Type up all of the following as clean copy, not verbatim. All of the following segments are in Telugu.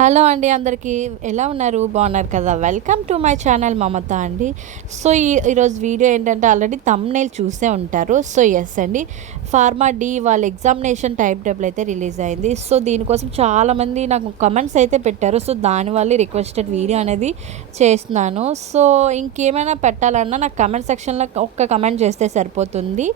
హలో అండి, అందరికీ ఎలా ఉన్నారు? బాగున్నారు కదా? వెల్కమ్ టు మై ఛానల్ మమత అండి. సో ఈరోజు వీడియో ఏంటంటే ఆల్రెడీ థంబ్నెయిల్ చూసే ఉంటారు. సో ఎస్ అండి, ఫార్మా డి వాళ్ళ ఎగ్జామినేషన్ టైం టేబుల్ అయితే రిలీజ్ అయింది. సో దీనికోసం చాలామంది నాకు కమెంట్స్ అయితే పెట్టారు. సో దానివల్ల రిక్వెస్టెడ్ వీడియో అనేది చేస్తున్నాను. సో ఇంకేమైనా పెట్టాలన్నా నాకు కమెంట్ సెక్షన్లో ఒక్క కమెంట్ చేస్తే సరిపోతుంది.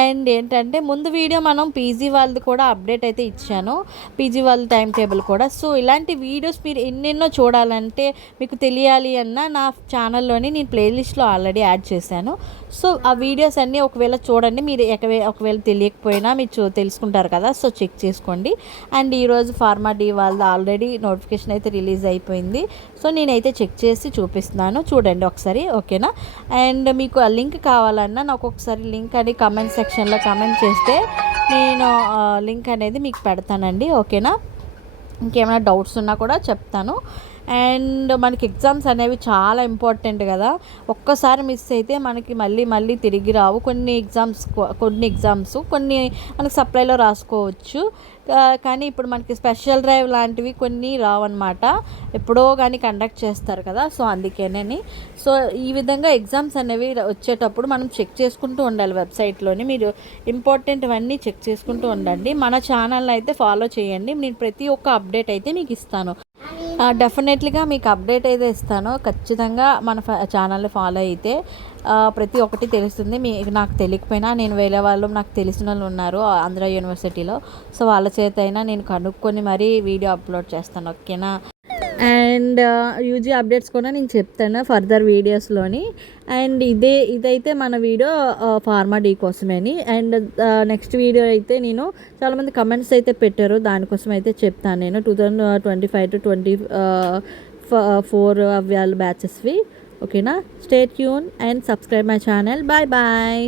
అండ్ ఏంటంటే ముందు వీడియో మనం పీజీ వాళ్ళది కూడా అప్డేట్ అయితే ఇచ్చాను, పీజీ వాళ్ళ టైం టేబుల్ కూడా. సో ఇలాంటి వీడియోస్ మీరు ఎన్నెన్నో చూడాలంటే, మీకు తెలియాలి అన్న నా ఛానల్లోని నేను ప్లేలిస్ట్లో ఆల్రెడీ యాడ్ చేశాను. సో ఆ వీడియోస్ అన్నీ ఒకవేళ చూడండి. మీరు ఒకవేళ తెలియకపోయినా మీరు తెలుసుకుంటారు కదా. సో చెక్ చేసుకోండి. అండ్ ఈరోజు ఫార్మా డి వాళ్ళది ఆల్రెడీ నోటిఫికేషన్ అయితే రిలీజ్ అయిపోయింది. సో నేనైతే చెక్ చేసి చూపిస్తున్నాను, చూడండి ఒకసారి, ఓకేనా? అండ్ మీకు ఆ లింక్ కావాలన్నా నాకు ఒకసారి లింక్ అని కమెంట్ సెక్షన్లో కమెంట్ చేస్తే నేను లింక్ అనేది మీకు పెడతానండి, ఓకేనా? ఇంకేమైనా డౌట్స్ ఉన్నా కూడా చెప్తాను. అండ్ మనకి ఎగ్జామ్స్ అనేవి చాలా ఇంపార్టెంట్ కదా. ఒక్కసారి మిస్ అయితే మనకి మళ్ళీ మళ్ళీ తిరిగి రావు. కొన్ని ఎగ్జామ్స్ కొన్ని మనకి సప్లైలో రాసుకోవచ్చు, కానీ ఇప్పుడు మనకి స్పెషల్ డ్రైవ్ లాంటివి కొన్ని రావన్నమాట. ఎప్పుడో కానీ కండక్ట్ చేస్తారు కదా. సో అందుకేనని సో ఈ విధంగా ఎగ్జామ్స్ అనేవి వచ్చేటప్పుడు మనం చెక్ చేసుకుంటూ ఉండాలి. వెబ్సైట్లోని మీరు ఇంపార్టెంట్వన్నీ చెక్ చేసుకుంటూ ఉండండి. మన ఛానల్ని అయితే ఫాలో చేయండి. నేను ప్రతి ఒక్క అప్డేట్ అయితే మీకు ఇస్తాను. డెఫినెట్లీగా మీకు అప్డేట్ అయితే ఇస్తాను. ఖచ్చితంగా మన ఛానల్ని ఫాలో అయితే ప్రతి ఒక్కటి తెలుస్తుంది. నాకు తెలియకపోయినా నేను వేరే వాళ్ళు నాకు తెలిసిన వాళ్ళు ఉన్నారు ఆంధ్ర యూనివర్సిటీలో. సో వాళ్ళ చేత అయినా నేను కనుక్కొని మరీ వీడియో అప్లోడ్ చేస్తాను, ఓకేనా? అండ్ యూజీ అప్డేట్స్ కూడా నేను చెప్తాను ఫర్దర్ వీడియోస్లోని. అండ్ ఇదైతే మన వీడియో ఫార్మా డి కోసమేని. అండ్ నెక్స్ట్ వీడియో అయితే నేను చాలామంది కమెంట్స్ అయితే పెట్టారు, దానికోసం అయితే చెప్తాను నేను. 2025 to 24 వాళ్ళ బ్యాచెస్వి, ఓకేనా? Stay tune and subscribe my channel. Bye bye.